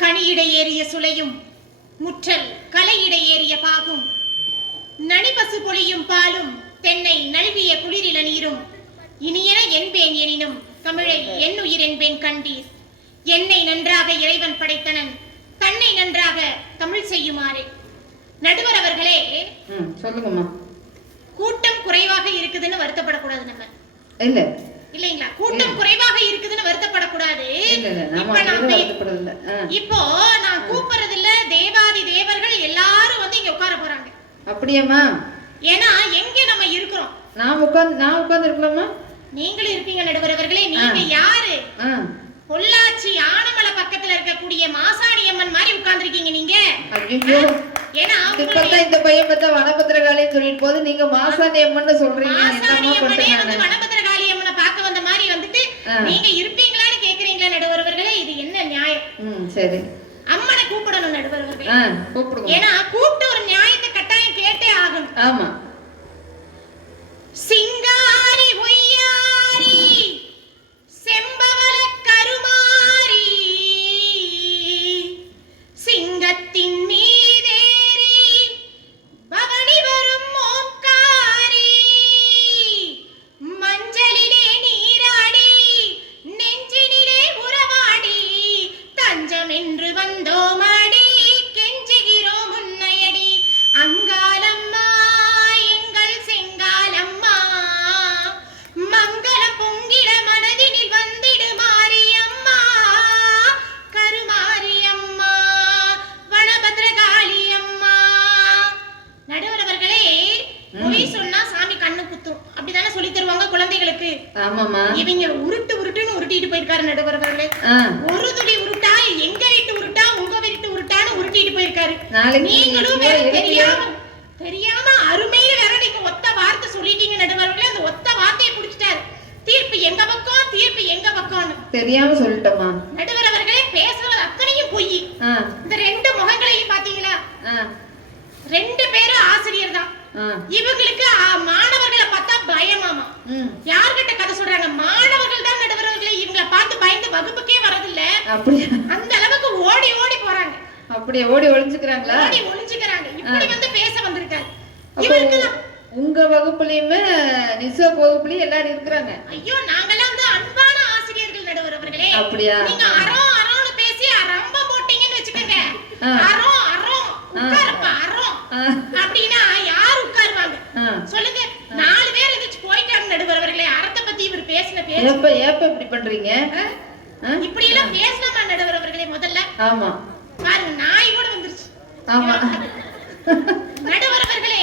கனியிட ஏறிய சுளையும் முற்றல் கலையிட ஏறிய பாகும். நனிபசு பொழியும் பாலும் தென்னை நல்கிய குளிரில நீரும். இனியன என்பேன் எனினும் தமிழை என்னுயிர் என்பேன் கண்டீர் என்னை நன்றாக இறைவன் படைத்தனன் தன்னை நன்றாக தமிழ் செய்யுமாறு. நடுவர் அவர்களே சொல்லுங்கம்மா. கூட்டம் குறைவாக இருக்குதுன்னு வருத்தப்படக்கூடாது நம்ம. இல்ல. இல்லைங்களா? கூட்டம் குறைவாக இருக்குதுன்னு வருத்தப்படக்கூடாது. இப்ப நான் கூப்பிடுறது இல்ல தேவாதி தேவர்கள் எல்லாரும் வந்து இங்க உட்கார போறாங்க. அப்படியாம்மா? ஏன்னா எங்க நம்ம இருக்கிறோம்? நான் உட்காந்து நான் உட்கார்ந்து இருக்கலாமா நீங்களும் இருப்பீங்க நடுவர் அவர்களே நீங்க யாரு? பொள்ளாச்சி ஆனமலை பக்கத்துல இருக்கக்கூடிய மாசாணி அம்மன் மாதிரி உட்கார்ந்திருக்கீங்க நீங்க. ஏன்னா இந்த பையன் பார்த்தா வனபத்திரகாளின்னு சொல்லிட்டு போது நீங்க மாசாணி அம்மன்னு சொல்றீங்க. மாசாணி என்னம்மா அம்மனே பண்றேன் வந்து நானு வனபத்திரகாளி அம்மனை பார்க்க வந்த மாதிரி வந்துட்டு ஆ. நீங்க இருப்பீங்களான்னு கேக்குறீங்களா நடுவர் அவர்களே இது என்ன நியாயம்? ம் சரி. அம்மனை கூப்பிடணும் நடுவர் அவர்களே ஆ கூப்பிடுங்க. ஏன்னா கூப்பிட்டு ஒரு நியாயத்தை கட்டாயம் கேட்டே ஆகணும். ஆமா. சிங்காரி ஒரு துளி உருட்டா எங்க வீட்டு உருட்டா உங்க வீட்டு உருட்டான்னு உருட்டிட்டு போயிருக்காரு. நீங்களும் தெரியாம தெரியாம அருமையில வேற நீங்க ஒத்த வார்த்தை சொல்லிட்டீங்க நடுவர்களே. அந்த ஒத்த வார்த்தையை புடிச்சிட்டாரு. தீர்ப்பு எங்க பக்கம் தீர்ப்பு எங்க பக்கம்னு. தெரியாம சொல்லிட்டோமா? நடுவர் அவர்களே பேசுறது அத்தனையும் பொய். இந்த ரெண்டு முகங்களையும் பாத்தீங்களா ரெண்டு பேரும் ஆசிரியர் தான். இவங்களுக்கு மாணவர்களை பார்த்தா பயமாமா யார்கிட்ட கதை சொல்றாங்க? மாணவர்கள் தான் நடுவர்களே. இவங்கள பார்த்து பயந்து வகுப்புக்கே வரதில்ல அப்படியா? அந்த அளவுக்கு ஓடி ஓடி போறாங்க. அப்படியே? ஓடி ஒளிஞ்சுக்கிறாங்களா? ஓடி ஒளிஞ்சுக்கிறாங்க. இப்படி வந்து பேச வந்திருக்காரு. அப்போ இவருக்கு உங்க வகுப்புலயுமே நிசோக் வகுப்புலயும் எல்லாரும் இருக்கிறாங்க. ஐயோ நாங்கெல்லாம் வந்து அன்பான ஆசிரியர்கள் நடுவர் அவர்களே. அப்படியா? நீங்க அறம் அறம்னு பேசி ரம்ப போட்டீங்கன்னு வச்சுக்கோங்க. அறம். அறம். உட்காருப்பா அப்படின்னா. சொல்லுங்க. நாலு பேர் எதிர்த்து போயிட்டாங்க நடுவர் அவர்களே அறத்தை பத்தி இவர் பேசின பேச்சு. ஏப்ப ஏப்ப இப்படி பண்றீங்க? இப்படி எல்லாம் பேசலாமா நடுவர் அவர்களே முதல்ல? ஆமா. பாருங்க நாய் கூட வந்துருச்சு. ஆமா. நடுவர் அவர்களே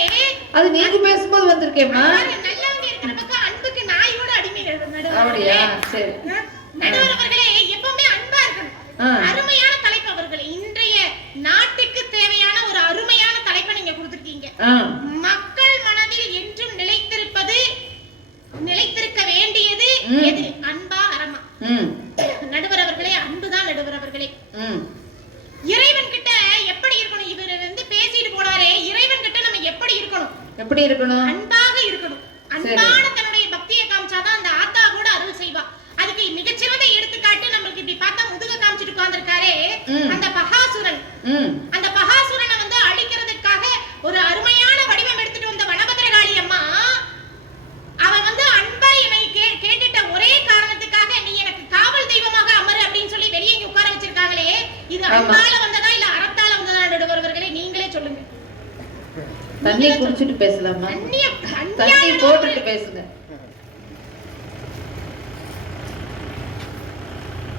அது நீங்க பேசும்போது வந்திருக்கேம்மா. நல்லவங்க இருக்கிற பக்கம் அன்புக்கு நாயோட அடிமை நடுவர் அப்படியா. சரி. நடுவர் அவர்களே எப்பவுமே அன்பா இருக்கணும். அருமையான தலைப்பு அவர்களே. இன்றைய நாட்டுக்கு தேவையான ஒரு அருமையான தலைப்பை நீங்க கொடுத்திருக்கீங்க ஆ மக்கள் மனதில் என்றும் நிலைத்திருப்பது நிலைத்திருக்க வேண்டியது. எது? அன்பா அறமா. நடுவர் அவர்களே அன்புதான் நடுவர் அவர்களே ம். இறைவன் கிட்ட எப்படி இருக்கணும்? இவர் வந்து பேசிட்டு போனாரே இறைவன் கிட்ட நம்ம எப்படி இருக்கணும்? எப்படி இருக்கணும் அன்பான தன்னுடைய பக்தியை காமிச்சாதான் அந்த ஆத்தா கூட அருள் செய்வா அதுக்கு மிகச்சிறந்த எடுத்துக்காட்டு நம்மளுக்கு இப்படி பார்த்தா முதுக காமிச்சிட்டு உட்கார்ந்திருக்காரே ம். அந்த பகாசுரன் ம் அந்த பகாசுரனை வந்து அழிக்கிறதுக்காக ஒரு அருமையான வடிவம் எடுத்துட்டு வந்த வனபத்திரகாளி அம்மா அவன் வந்து அன்பா என்னை கே- கேட்டுட்ட ஒரே காரணத்துக்காக நீ எனக்கு காவல் தெய்வமாக அமரு அப்படின்னு சொல்லி வெளியே இங்க உட்கார வச்சிருக்காங்களே அன்பால வந்ததா இல்ல அறத்தால வந்ததா நடுவர்களே நீங்களே சொல்லுங்க. தண்ணி குடிச்சிட்டு பேசலாமா? அந்நிய தண்ணி அந்நிய போட்டுட்டு பேசுங்க.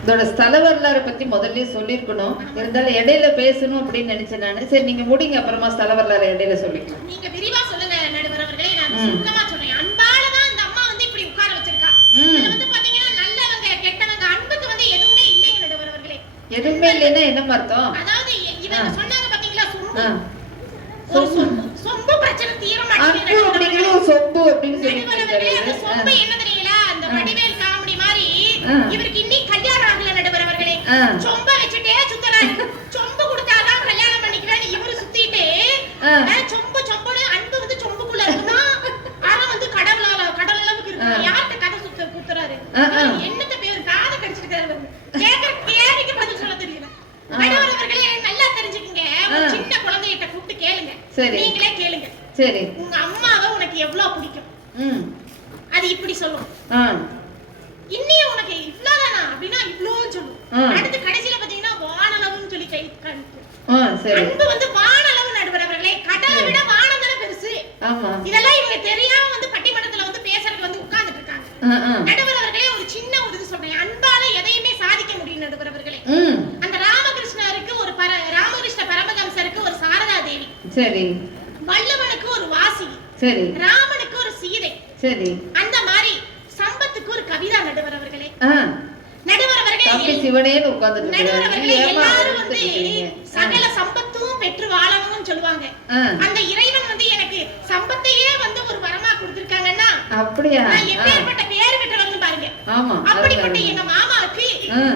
இதோட ஸ்தல வரலாறு பத்தி முதல்ல சொல்லியிருக்கணும். இருந்தாலும் இடையில பேசணும் அப்படின்னு நினைச்சேன் நானு. சரி நீங்க முடிங்க. அப்புறமா ஸ்தல வரலாறு இடையில சொல்லிக்கலாம். நீங்க விரிவா சொல்லுங்க நடுவர் அவர்களே நான் ம். சுருக்கமா சொல்றேன் அன்பால தான் இந்த அம்மா வந்து இப்படி உட்கார வச்சிருக்கா ம். இதுல வந்து பாத்தீங்கன்னா நல்லவங்க கெட்டவங்க அன்புக்கு வந்து எதுவுமே இல்லைங்க நடுவர் அவர்களே எதுவுமே இல்லைன்னா என்ன அர்த்தம்? அதாவது இவங்க. சொன்னாங்க பாத்தீங்களா சொம்பு? சொம்பு. சொம்பு. பிரச்சனை தீர மாட்டேங்குது அப்படிங்கிறது ஒரு சொப்பு அப்படின்னு அந்த சொம்பு என்ன தெரியல அந்த. வடிவேல் காமெடி மாதிரி. இவருக்கு இன்னும் கல்யாணம் ஆகல நடுவர் அவர்களே. சொம்ப வச்சுட்டே சுத்தறாரு சொம்பு கொடுத்தாதான் கல்யாணம் பண்ணிக்குவேன்னு இவரு சுத்திட்டு ஆ. ஆ, சொம்பு சொம்புன்னு அன்பு வந்து சொம்புக்குள்ள இருக்குமா அறம் வந்து கடவுளால கடல் அளவுக்கு இருக்கு ஆ. யார்கிட்ட கதை சுத்த குத்துறாரு ஆ, ஆ. என்னத்த பேர் காதை கடிச்சிருக்காரு கேக்குற கேள்விக்கு பதில் சொல்ல தெரியல ஆ. நடுவர் சரி. நீங்களே கேளுங்க. சரி. உங்க அம்மாவை உனக்கு எவ்வளவு பிடிக்கும்? ம். அது இப்படி சொல்லும் ஆ. இன்னியும் உனக்கு இவ்வளவுதானா அப்படின்னா இவ்வளவு சொல்லும். அடுத்து கடைசியில பாத்தீங்கன்னா வானளவுன்னு சொல்லி கை காமிக்கும். அன்பு வந்து வானளவு நடுவரவர்களே. கடலை விட வானம் தானே பெருசு. இதெல்லாம் இவங்க தெரியாம வந்து பட்டிமன்றத்துல வந்து பேசுறதுக்கு வந்து உட்கார்ந்துட்டு இருக்காங்க ஆ ஆ நடுவரவர்களே ஒரு சின்ன ஒரு இது சொல்றேன் அன்பால எதையுமே சாதிக்க முடியும் நடுவரவர்களே ம் அந்த ராமகிருஷ்ணருக்கு ஒரு பர ராமகிருஷ்ண பரமஹம்சருக்கு ஒரு சாரதா தேவி சரி. வல்லவனுக்கு ஒரு வாசிகி சரி. ராமனுக்கு ஒரு சீதை. சரி. அந்த மாதிரி சம்பத்துக்கு ஒரு கவிதா நடுவரவர்களே. ஆ. நடுவரவர்களே தம்பி சிவனேன்னு உட்கார்ந்துட்டு நடுவரவர்களே இருக்காரு. ஏம்மா எல்லாரும் அவரை வந்து எடுத்துக்கிட்டீங்க? சகல சம்பத்தும் பெற்று வாழணும்னு சொல்லுவாங்க. அந்த இறைவன் வந்து எனக்கு சம்பத்தையே வந்து ஒரு வரமா கொடுத்திருக்காங்கன்னா அப்படியா? நான் ஆ, எப்பேற்பட்ட பேர் பெற்றவங்க பாருங்க. ஆமா அப்படிப்பட்ட எங்க மாமாவுக்கு அருமை.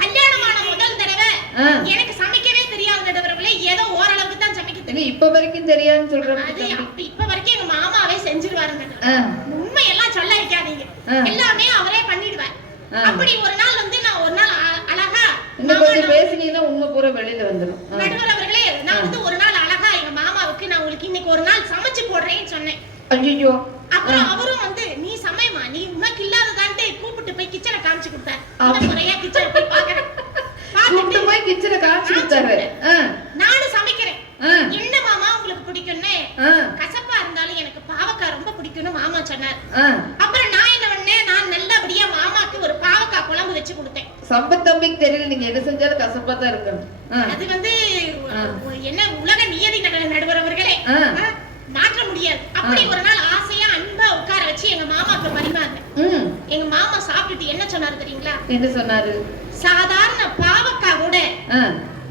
கல்யாணமான முதல் தடவை ஆ, ஆ. எனக்கு சமைக்கவே தெரியாத நடுவரவர்களே ஏதோ ஓரளவுக்கு தான் சமைக்க இது தெரியும் இப்ப வரைக்கும் தெரியாதுன்னு சொல்ற அது தம்பி. அப்ப இப்ப வரைக்கும் எங்க மாமாவே செஞ்சிருவாருங்க உண்மையெல்லாம் சொல்ல வைக்காதீங்க. எல்லாமே அவரே பண்ணிடுவார். அப்படி ஒரு நாள் வந்து நான் ஒரு நாள் அழகா இன்னும் கொஞ்சம் பேசுனீங்கன்னா உண்மை பூரா வெளியில வந்துடும் நடுவர் அவர்களே நான். வந்து ஒரு நாள் அழகா எங்க மாமாவுக்கு நான் உங்களுக்கு இன்னைக்கு ஒரு நாள் சமைச்சு போடுறேன்னு சொன்னேன். ஐயையோ அப்புறம் அவரும் வந்து நீ சமையமா நீ உனக்கு இல்லாததான்ட்டு கூப்பிட்டு போய் கிச்சனை காமிச்சு கொடுத்தாரு. முறையா கிச்சனை போய் பாக்குறேன் கூப்பிட்டு பார்த்துட்டு போய் கிச்சனை காமிச்சு கொடுத்தாரு ஆ, நானும் சமைக்கிறேன் ஆ, என்ன மாமா உங்களுக்கு பிடிக்கும்னு ஆ, கசப்பா இருந்தாலும் எனக்கு பாவக்காய் ரொம்ப பிடிக்கும்னு மாமா சொன்னார் ஆ. அப்புறம் நான் என்ன பண்ணேன் நான் நல்லபடியா மாமாக்கு ஒரு பாவக்காய் குழம்பு வச்சு கொடுத்தேன் சம்பத் தம்பிக்கு தெரியல நீங்க எது செஞ்சாலும் கசப்பா தான் இருக்கணும். அது வந்து. என்ன உலக நியதி நட- நடுவரவர்களே ஆ. ஆ, மாற்ற முடியாது. அப்படி. ஒரு நாள் ஆசையா அன்பா உட்கார வச்சு எங்க மாமாக்கு பரிமாறினேன். எங்க மாமா சாப்பிட்டுட்டு என்ன சொன்னாரு தெரியுங்களா? என்ன சொன்னாரு? சாதாரண பாவக்காய் கூட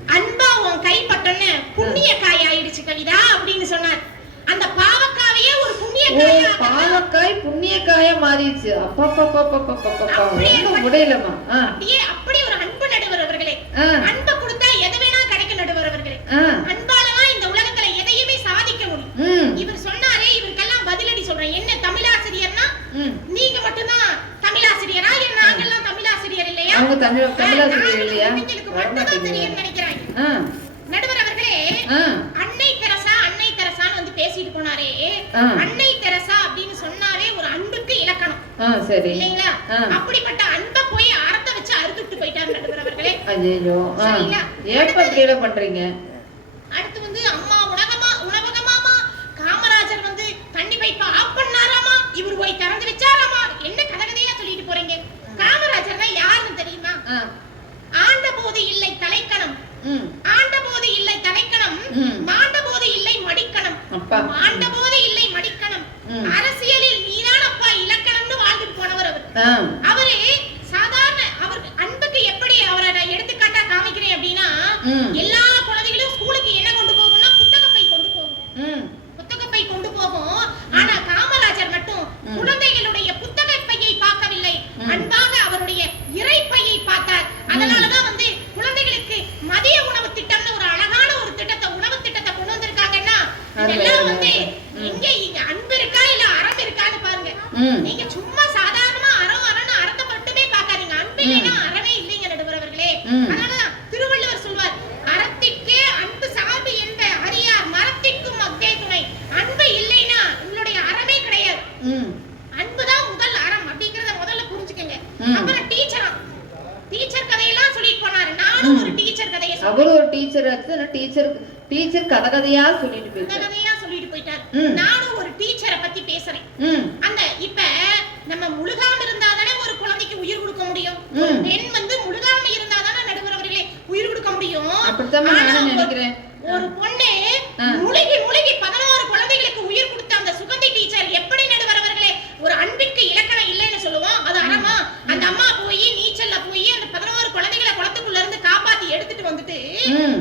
அன்பா உன் கைப்பட்டோன்னு புண்ணிய காய் ஆயிடுச்சு கவிதா அப்படின்னு சொன்னார். அந்த பாவக்காவையே ஒரு புண்ணிய காயா பாவக்காய் புண்ணியக்காயா மாறிடுச்சு. அப்பா அப்பா அப்பா அப்படியே ஒண்ணும் முடியலமா அப்படியே அப்படி ஒரு அன்பு நடுவர் அவர்களே ஆ, அன்பை கொடுத்தா எது வேணா கிடைக்கும் நடுவர் அவர்களே அன்பாலதான் இந்த உலகத்துல எதையுமே சாதிக்க முடியும். இவர் சொன்னாரே இவருக்கெல்லாம் பதிலடி சொல்றேன். என்ன தமிழாசிரியர்னா? ம். நீங்க மட்டும்தான் தமிழாசிரியரா? இல்ல நாங்கெல்லாம் தமிழாசிரியர் இல்லையா? அவங்க தமிழ் தமிழாசிரியர் நாங்க இல்லையா? மட்டும்தான் நினைக்கிறேன். ஆ, நடுவர் அவர்களே அன்னை தெரசா அன்னை தெரசான்னு வந்து பேசிட்டு போனாரே. அன்னை தெரசா அப்படின்னு சொன்னாவே ஒரு அன்புக்கு இலக்கணம். இல்லைங்களா. அப்படிப்பட்ட அன்பை போய் அறத்த வச்சு அறுத்துட்டு போயிட்டாரு நடுவர் ஐயோ? ஏப்ப இப்படி பண்றீங்க? அடுத்து வந்து அம்மா உணவகமா உணவகமாமா காமராஜர் வந்து தண்ணி பைப்பை ஆஃப் பண்ணாராமா? இவர் போய் திறந்து வச்சாராமா? என்ன கதகதையா சொல்லிட்டு போறீங்க? காமராஜர்னா யாருன்னு தெரியுமா? ஆண்ட போது இல்லை தலைக்கணம். ஆண்ட போது இல்லை தலைக்கணம். மாண்ட போது இல்லை மடிக்கணம். அப்பா. மாண்ட போது இல்லை மடிக்கணம். அரசியலில் நீதானப்பா இலக்கணம்னு வாழ்ந்துட்டு போனவர் அவர் ஆ, அவரு சாதாரண அவர் அன்புக்கு எப்படி அவரை நான் எடுத்துக்காட்டா காமிக்கிறேன் அப்படின்னா ம். எல்லா குழந்தைகளும் ஸ்கூலுக்கு என்ன கொண்டு போகும்னா புத்தகப்பை கொண்டு போகும் ம், புத்தகப்பை கொண்டு போகும் ஆனா காமராஜர் மட்டும் ம். குழந்தைகளுடைய புத்தகப்பையை பார்க்கவில்லை ம். அன்பாக அவருடைய இறைப்பையை பார்த்தார் அதனாலதான் வந்து குழந்தைகளுக்கு மதிய உணவு திட்டம்னு ஒரு அழகான ஒரு திட்டத்தை உணவு திட்டத்தை கொண்டு வந்திருக்காங்கன்னா அருமை, இதெல்லாம் அருமை, வந்து அருமை. ம். இங்க இங்க அன்பு இருக்கா இல்ல அறம் இருக்கான்னு பாருங்க ம். நீங்க சும்மா சாதாரணமா அறம் அறன்னு அறத்தை மட்டுமே பார்க்காதீங்க அன்பு இல்லைன்னா அறவே இல்லைங்க நடுவரவர்களே ம். அதனாலதான் திருவள்ளுவர் சொல்வார் அறத்திற்கே அன்பு சார்பு என்ற அறியார் மரத்திற்கும் அக்தே துணை அன்பு இல்லைன்னா உங்களுடைய அறமே கிடையாது ம், அன்புதான் முதல் அறம் அப்படிங்கறத முதல்ல புரிஞ்சுக்கங்க ம். அப்புறம் டீச்சரா டீச்சர் கதையெல்லாம் சொல்லிட்டு போனாரு. நானும் ஒரு டீச்சர் கதையை சொல்றேன். அவரு ஒரு டீச்சர் ஆச்சு டீச்சர் டீச்சர் கதை கதையா சொல்லிட்டு இந்த போயிட்டாரு. கதையா சொல்லிட்டு போயிட்டாரு. ம். நானும் ஒரு டீச்சரை பத்தி பேசுறேன். அந்த இப்ப நம்ம முழுகாம இருந்தாதானே ஒரு குழந்தைக்கு உயிர் கொடுக்க முடியும். பெண் வந்து முழுகாம இருந்தாதானே நடுவர் அவர்களே உயிர் கொடுக்க முடியும். அப்படித்தான் நினைக்கிறேன். ஒரு பொண்ணு. முழுகி முழுகி பதினோரு குழந்தைகளுக்கு உயிர் கொடுத்த அந்த சுகந்தி டீச்சர் எப்படி நடுவர் அவர்களே ஒரு அன்பிற்கு இலக்கணம் இல்லைன்னு சொல்லுவோம் அது அறமா அந்த அம்மா போய் நீச்சல்ல போய் அந்த பதினோரு குழந்தைகளை குளத்துக்குள்ள இருந்து காப்பாத்தி எடுத்துட்டு வந்துட்டு ம்,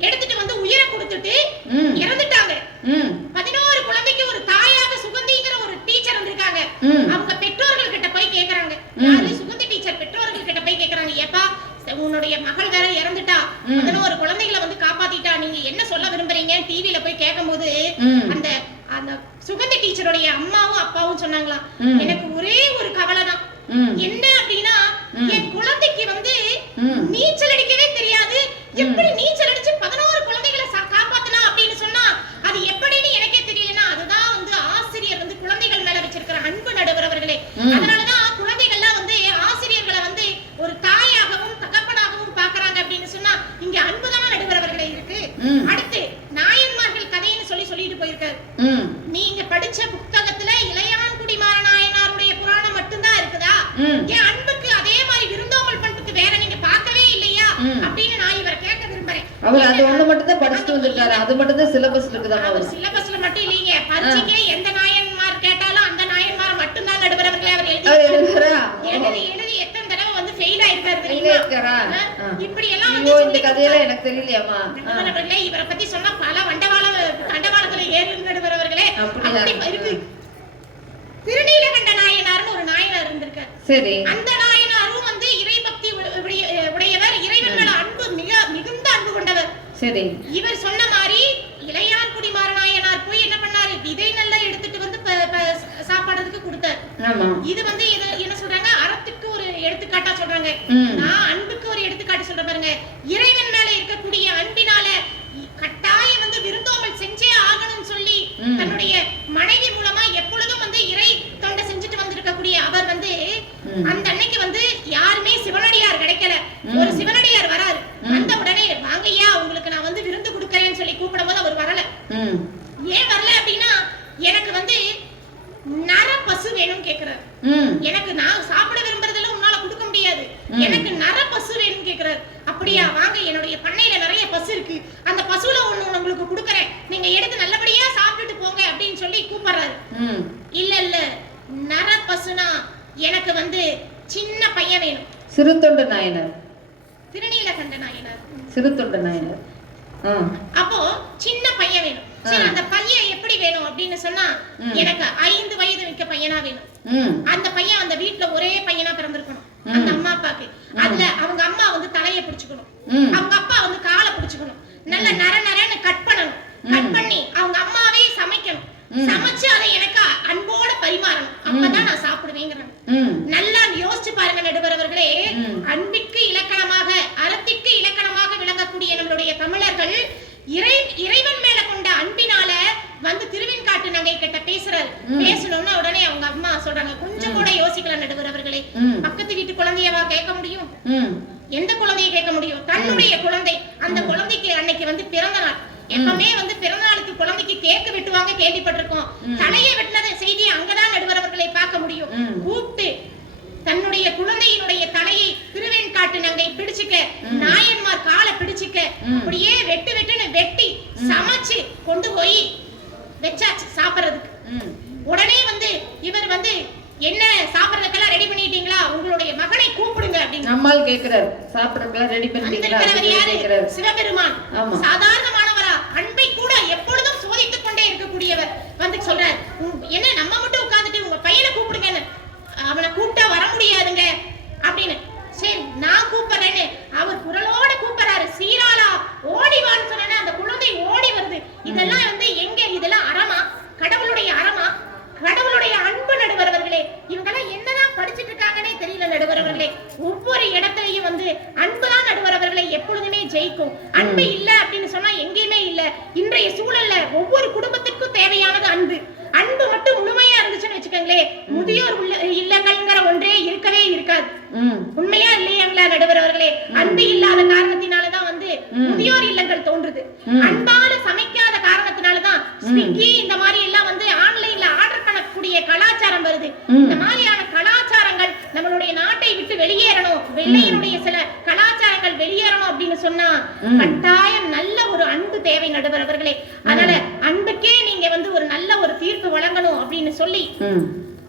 எடுத்துட்டு வந்து உயிரை கொடுத்துட்டு ம், இறந்துட்டாங்க ம், பதினோரு குழந்தைக்கு ஒரு தாயாக சுகந்திங்கிற ஒரு டீச்சர் வந்திருக்காங்க ம். அவங்க பெற்றோர்கள் கிட்ட போய் கேக்குறாங்க ம். யாரு சுகந்தி டீச்சர் பெற்றோர்கள் கிட்ட போய் கேக்குறாங்க ஏப்பா ச- உன்னுடைய மகள் வேற இறந்துட்டா ம். பதினோரு குழந்தைகளை வந்து காப்பாத்திட்டா நீங்க என்ன சொல்ல விரும்புறீங்க டிவில போய் கேட்கும்போது ம். அந்த அந்த சுகந்தி டீச்சருடைய அம்மாவும் அப்பாவும் சொன்னாங்களாம் ம். எனக்கு ஒரே ஒரு கவலை தான் ம், என்ன அப்படின்னா ம். என் குழந்தைக்கு வந்து ம். நீச்சல் அடிக்கவே தெரியாது எப்படி நீச்சல் அடிச்சு பதினோரு குழந்தைகளை சா- காப்பாத்தலாம் அப்படின்னு சொன்னா அது அவர் அது ஒண்ணு மட்டும் தான் வந்திருக்காரு. அது மட்டும் தான் சிலபஸ் இருக்குதாமா அவர் சிலபஸ்ல மட்டும் இல்லைங்க. பரீட்சைக்கே எந்த நாயன்மார் கேட்டாலும் அந்த நாயன்மார் மட்டும்தான் நடுவர் அவர்களே அவர் எழுதி எழுதி எழுதி எத்தனை தடவை வந்து ஃபெயில் ஆயிருக்காரு தெரியுமா? இப்படி எல்லாம் வந்து இந்த கதையெல்லாம் எனக்கு தெரியலையாமா ஆ. நடுவர் அவர்களே இவரை பத்தி சொன்னா பல வண்டவாள கண்டவாளத்துல ஏறு நடுவர் அவர்களே அப்படியா? அப்படி இருக்கு. திருநீலகண்ட நாயனார்னு ஒரு நாயனார் இருந்திருக்கார். சரி. அந்த சரி. இவர் சொன்ன மாதிரி இளையான்குடி மாரநாயனார் போய் என்ன பண்ணாரு? விதை நல்லா எடுத்துட்டு வந்து சாப்பாடுறதுக்கு கொடுத்தார். ஆமா. இது வந்து இது என்ன சொல்றாங்க அறத்துக்கு ஒரு எடுத்துக்காட்டா சொல்றாங்க ம் நான் அன்புக்கு ஒரு எடுத்துக்காட்டு சொல்ற பாருங்க இறைவன் மேல இருக்கக்கூடிய அன்பினால இ- கட்டாயம் வந்து விருந்தோம்பல் செஞ்சே ஆகணும்னு சொல்லி ம். தன்னுடைய மனைவி மூலமா எப்பொழுதும் வந்து இறை தொண்டை செஞ்சுட்டு வந்திருக்கக்கூடிய அவர் வந்து ம். அந்த அன்னைக்கு வந்து யாருமே சிவனடியார் கிடைக்கல ம். ஒரு சிவனடியார் வராரு ம். வந்த உடனே வாங்கய்யா உங்களுக்கு நான் வந்து விருந்து கொடுக்கறேன்னு சொல்லி கூப்பிடும்போது அவர் வரல ம் ஏன் வரல அப்படின்னா எனக்கு வந்து நர பசு வேணும்னு கேக்குறாரு ம் எனக்கு நான் சாப்பிட விரும்புறதெல்லாம் உன்னால கொடுக்க முடியாது. எனக்கு நர பசு வேணும்னு கேக்குறாரு. அப்படியா வாங்க என்னுடைய பண்ணையில நிறைய பசு இருக்கு. அந்த பசுல ஒண்ணு உங்களுக்கு கொடுக்கறேன். நீங்க எடுத்து நல்லபடியா சாப்பிட்டுட்டு போங்க அப்படின்னு சொல்லி கூப்பிடுறாரு. இல்ல இல்ல நர பசுனா எனக்கு வந்து சின்ன பையன் வேணும். சிறுத்தொண்ட நாயனர். திருநீலகண்ட நாயனார். சிறுத்தொண்ட நாயனர். ஆ அப்போ சின்ன பையன் வேணும். சரி. அந்த பையன் எப்படி வேணும் அப்படின்னு சொன்னா. எனக்கு ஐந்து வயது மிக்க பையனா வேணும். அந்த பையன் அந்த வீட்ல ஒரே பையனா பிறந்திருக்கணும். அந்த அம்மா அப்பாக்கு. அதுல அவங்க அம்மா வந்து தலைய பிடிச்சுக்கணும். அவங்க அப்பா வந்து காலை பிடிச்சுக்கணும். நல்ல நர நரன்னு கட் பண்ணணும். கட். பண்ணி அவங்க அம்மாவே சமைக்கணும். சமைச்சு அதை எனக்கு அன்போட பரிமாறணும். அப்பதான் நான் சாப்பிடுவேங்கிறாங்க ம். நல்லா யோசிச்சு பாருங்க நடுவர் அவர்களே ம். அன்பிற்கு இலக்கணமாக அறத்திற்கு இலக்கணமாக விளங்கக்கூடிய நம்மளுடைய தமிழர்கள் இறை இறைவன் மேல கொண்ட அன்பினால வந்து திருவெண்காட்டு நங்கை கிட்ட பேசுறாரு ம். பேசணும்னா உடனே அவங்க அம்மா சொல்றாங்க கொஞ்சம் கூட யோசிக்கலாம் நடுவர் அவர்களே ம் பக்கத்து வீட்டு குழந்தையவா கேட்க முடியும் ம் எந்த குழந்தையை கேட்க முடியும் தன்னுடைய குழந்தை அந்த குழந்தைக்கு அன்னைக்கு வந்து பிறந்த நாள் எப்பவுமே வந்து பிறந்த நாளுக்கு குழந்தைக்கு கேக்கு வெட்டுவாங்க கேள்விப்பட்டிருக்கோம் ம். தலையை வெட்டினத செய்தி அங்கதான் நடுவரவர்களை பார்க்க முடியும் ம். கூப்பிட்டு குழந்தையினுடைய தலையை திருவெண்காட்டு நங்கை பிடிச்சுக்க. நாயன்மார் காலை பிடிச்சுக்க. அப்படியே வெட்டு வெட்டுன்னு வெட்டி சமைச்சு கொண்டு போய் வச்சாச்சு சாப்பிடுறதுக்கு. உடனே வந்து இவர் வந்து என்ன சாப்பிடுறதுக்கெல்லாம் ரெடி பண்ணிட்டீங்களா? உங்களுடைய மகனை கூப்பிடுங்க அப்படின்னு. நம்மால் கேக்குறாரு சாப்பிடறதுக்கெல்லாம் ரெடி பண்ணிட்டீங்களா? சிவபெருமான். சாதாரணமானவரா. அன்பை கூட எப்பொழுதும் சோதித்துக் கொண்டே இருக்கக்கூடியவர். வந்து சொல்றார் என்ன நம்ம மட்டும் உட்கார்ந்துட்டு உங்க பையனை கூப்பிடுங்கன்னு அவனை கூப்பிட்டா வர முடியாதுங்க அப்படின்னு சரி நான் கூப்பிடுறேன்னு அவர் குரலோட கூப்பிடுறாரு சீராளா ஓடிவான்னு சொன்ன அந்த குழந்தை ஓடி வருது இதெல்லாம் வந்து எங்க இதெல்லாம் அறமா கடவுளுடைய அறமா கடவுளுடைய அன்பு நடுவரவர்களே இவங்கெல்லாம் என்னதான் படிச்சிட்டு இருக்காங்கன்னே தெரியல நடுவரவர்களே ஒவ்வொரு இடத்துலயும் வந்து அன்புதான் நடுவரவர்களை எப்பொழுதுமே ஜெயிக்கும் அன்பு இல்ல அப்படின்னு சொன்னா எங்கேயுமே இல்ல இன்றைய சூழல்ல ஒவ்வொரு குடும்பத்திற்கும் தேவையானது அன்பு அன்பு மட்டும் முழுமையா இருந்துச்சுன்னு வச்சுக்கோங்களேன் முதியோர் உள்ள இல்லங்கள்ங்கிற ஒன்றே இருக்கவே இருக்காது ம் உண்மையா இல்லையாங்களா நடுவரவர்களே அன்பு இல்லாத காரணத்தினாலதான் வந்து. முதியோர் இல்லங்கள் தோன்றுது. அன்பால சமைக்காத காரணத்தினாலதான் ஸ்விக்கி இந்த மாதிரி எல்லாம் வந்து ஆன்லைன்ல ஆர்டர் பண்ணக்கூடிய கலாச்சாரம் வருது. இந்த மாதிரியான கலாச்சாரங்கள் நம்மளுடைய நாட்டை விட்டு வெளியேறணும். வெள்ளையனுடைய சில கலாச்சாரங்கள் வெளியேறணும் அப்படின்னு சொன்னா. கட்டாயம் நல்ல ஒரு அன்பு தேவை நடுவர் அவர்களே. அதனால அன்புக்கே நீங்க வந்து ஒரு நல்ல ஒரு தீர்ப்பு வழங்கணும் அப்படின்னு சொல்லி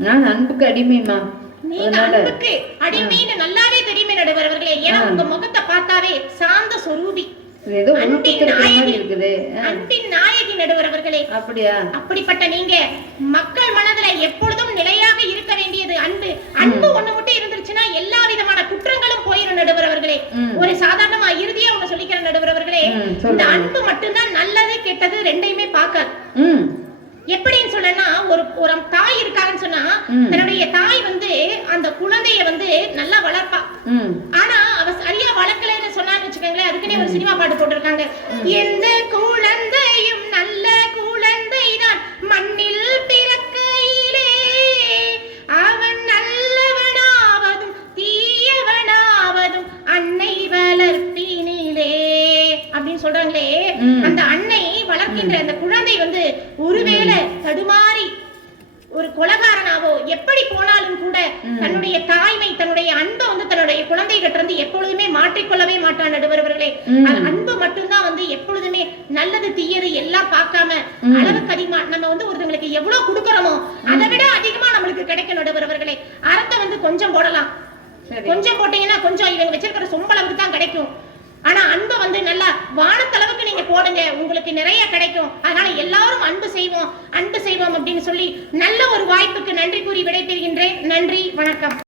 நான் அன்புக்கு அடிமைமா நீங்க அன்புக்கு அடிமைன்னு நல்லாவே தெரியுமே நடுவர் அவர்களே. ஏன்னா. உங்க முகத்தை பார்த்தாவே சாந்த சொரூபி. ஏதோ நாயகி. இருக்குது. ஆ, அன்பின் நாயகி நடுவர் அவர்களே. அப்படியா? அப்படிப்பட்ட நீங்க மக்கள் மனதுல எப்பொழுதும் நிலையாக இருக்க வேண்டியது அன்பு. அன்பு ஒண்ணு மட்டும் இருந்துருச்சுன்னா எல்லா விதமான குற்றங்களும் போயிரும் நடுவர் அவர்களே. ம். ஒரு சாதாரணமா இறுதியா ஒண்ணு சொல்லிக்கிற நடுவர் அவர்களே. ம், இந்த. அன்பு மட்டும்தான் நல்லது கெட்டது ரெண்டையுமே பார்க்காது. எப்படின்னு சொல்லனா ஒரு ஒரு தாய் இருக்காங்கன்னு சொன்னா. தன்னுடைய தாய் வந்து அந்த குழந்தைய வந்து நல்லா வளர்ப்பா. ஆனா அவ சரியா வளர்க்கலைன்னு சொன்னான்னு வச்சுக்கோங்களேன் அதுக்குன்னே ஒரு சினிமா பாட்டு போட்டிருக்காங்க. எந்த குழந்தைகிட்ட இருந்து எப்பொழுதுமே மாற்றிக்கொள்ளவே மாட்டான் நடுவர்களே. அன்பு மட்டும்தான் வந்து எப்பொழுதுமே நல்லது தீயது எல்லாம் பார்க்காம. அளவுக்கு அதிகமா நம்ம வந்து ஒருத்தவங்களுக்கு எவ்வளவு கொடுக்கறோமோ அதை விட அதிகமா நம்மளுக்கு கிடைக்கும் நடுவர்களே அறத்தை வந்து கொஞ்சம் போடலாம். கொஞ்சம் போட்டீங்கன்னா கொஞ்சம் இவங்க வச்சிருக்கிற சொம்பளவுக்கு தான் கிடைக்கும். ஆனா அன்பை வந்து நல்லா வானத்தளவுக்கு நீங்க போடுங்க. உங்களுக்கு நிறைய கிடைக்கும். அதனால எல்லாரும் அன்பு செய்வோம் அன்பு செய்வோம் அப்படின்னு சொல்லி நல்ல ஒரு வாய்ப்புக்கு நன்றி கூறி விடைபெறுகின்றேன். நன்றி வணக்கம்.